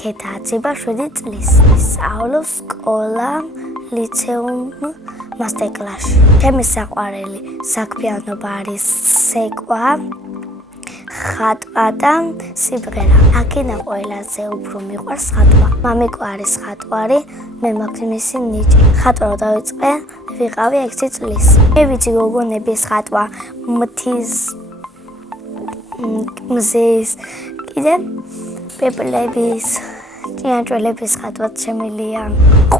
ქეთა აციება 7 წლის. სწავლობს სკოლა ლიცეუმ მასტერკლასში. ჩემი საყვარელი საქმიანობა არის ცეკვა, ხატვა და სიმღერა. აქედან ყველაზე უფრო მიყვარს ხატვა. მამიკო არის ხატვარი, მე მაქვს მისი ნიჭი. ხატვა რო დავიწყე, ვიყავი 6 წლის. მე ვიცი გოგონების ხატვა, მთის მზის, კიდე პეპლების, ჭიანჭველების ხატვა შემილია.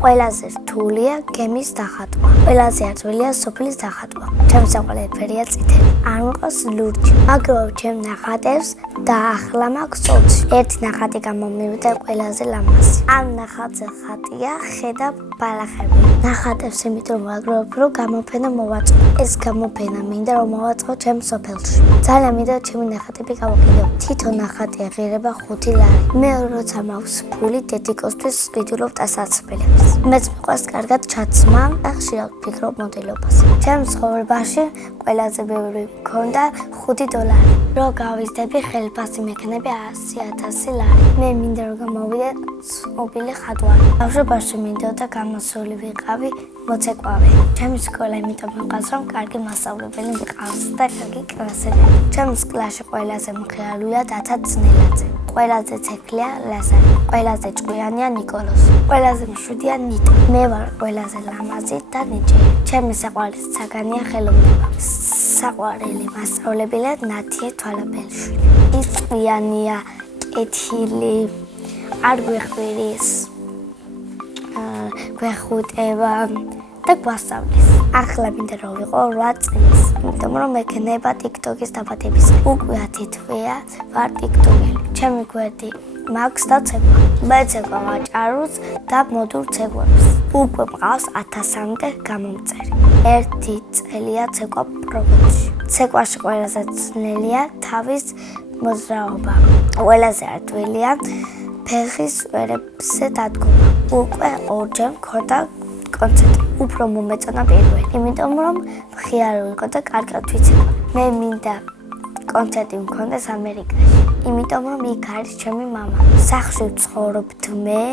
ყველაზე რთულია გემის დახატვა. ყველაზე არწმუნია სოფლის დახატვა. ჩემი საყვარელი ფერია წითელი. არ მყავს ლურჯი. მაგრამ ჩემ ნახატებს დაახლა მაქვს წოწი. ერთი ნახატი გამომივიდა ყველაზე ლამაზი. ამ ნახატზე ხატია ხედა ბალახები. ნახატებს იმიტომ ვაგროვებ, რომ გამოფენა მოვაწყო. ეს გამოფენა მინდა რომ მოვაწყო ჩემ სოფელში. ძალიან მინდა ჩემი ნახატები გავაკეთო. თვითონ ნახატი აღიარება 5 ლარი. მე როცა მაქვს ფული დედიკოსთვის ვიდულობ დასაცმელებს. მეც მიყვარს კარგად ჩაცმა და ხშირად ვფიქრობ მოდელობას. ჩემ ცხოვრებაში ყველაზე ბევრი მქონდა 5 დოლარი. რო გავიზრდები ხელფასი მექნები 100,000 ლარი. მე მინდა რომ გამოვიდე ცნობილი ხატვარი. ბავშვობაში მინდოდა გამოსული ვიყავი მოცეკვავე. ჩემი სკოლა იმიტომ მიყავს რომ კარგი მასწავლებელი მიყავს და კარგი კლასები. ჩემს კლასში ყველაზე მხიარულია დათა ძნელაძე. ყველაზე ცეკლია ლაზარი. ყველაზე ჭკვიანია ნიკოლოზი. ყველაზე მშვიდია ნიტა. მე ვარ ყველაზე ლამაზი და ნიჭიერი. ჩემი საყვარელი საგანია ხელოვნება. საყვარელი მასწავლებელია ნათია თვალაბელშვილი. ის ჭკვიანია, კეთილი, არ გვეხვირის, გვეხუტება და გვასწავლის. ახლა მინდა რომ ვიყო 8 წლის, იმიტომ რომ მექნება TikTok-ის დაბადების. უკვე 10 თვეა ვარ TikTok-ელი. ჩემი გვერდი მაქვს და ცეკვა. მე ცეკვა ვაჭარუს და მოდურ ცეკვებს. უკვე მყავს 1000-მდე გამომწერი. 1 წელია ცეკვა პროგრამაში. ცეკვაში ყველაზე ძნელია თავის მოძრაობა. ყველაზე ადვილია ფეხის ვერებზე დადგომა. უკვე 2-ჯერ მქონდა კონცერტი. უფრო მომეწონა პირველი, იმიტომ რომ მხიარი ვიყო და კარგად ვიცეკვე. მე მინდა კონცერტი მქონდეს ამერიკაში, იმიტომ რომ იქ არის ჩემი მამა. სახლში ვცხოვრობთ მე,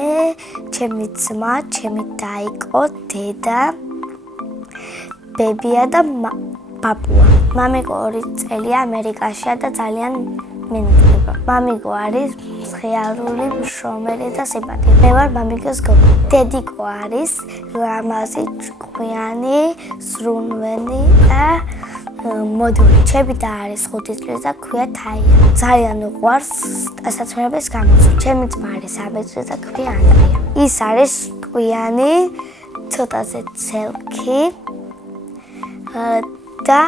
ჩემი ძმა, ჩემი დაიკო, დედა, ბებია და პაპუა. მამიკო 2 წელია ამერიკაშია და ძალიან მინუღება. მამიკო არის მხიარული, მშრომელი და სიმპათიური. მე ვარ მამიკოს გოგო. დედიკო არის ლამაზი, ჭკვიანი, ზრუნვენი და მოდური. ჩემი და არის 5 წლის და ქვია თაია. ძალიან უყვარს დასაცმელების გამოცვლა. ჩემი ძმა არის 3 წლის და ქვია ანდრია. ის არის ჭკვიანი, ცოტაზე ცელქი და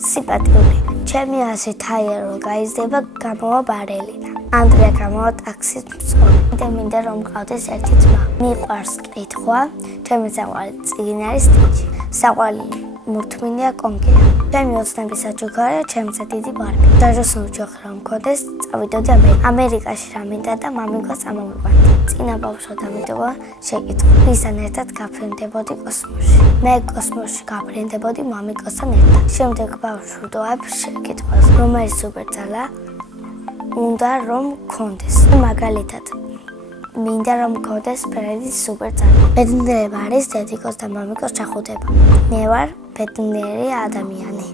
სიმპათიური. ჩემი ასე თაია რო გაიზრდება გამოვა ბარელინა. ანდრია გამოვა ტაქსის მძღოლი. მინდა რომ მყავდეს ერთი ძმა. მიყვარს კითხვა. ჩემი საყვარელი წიგნი არის სტიჩი. საყვარელი მურთმინია კონკია. ჩემი ოცნების საჩუქარია ჩემზე დიდი ბარბი. დაჟოსნო ჯოხი რომ მქონდეს წავიდოდი ამერიკაში რა მინდა და მამიკოს ამოვიყვანდი. წინა ბავშვად ამიტომა შეკითხვა. ვისთან ერთად გაფრინდებოდი კოსმოსში. მე კოსმოსში გაფრინდებოდი მამიკოსთან ერთად. შემდეგ ბავშვობ შეკითხვას რომელი სუპერძალა უნდა რომ მქონდეს. მაგალითად მინდა რომ მქონდეს ფრედის სუპერძალა. ბედნიერება არის დედიკოს და მამიკოს ჩახუტება. მე ვარ ბედნიერი ადამიანი.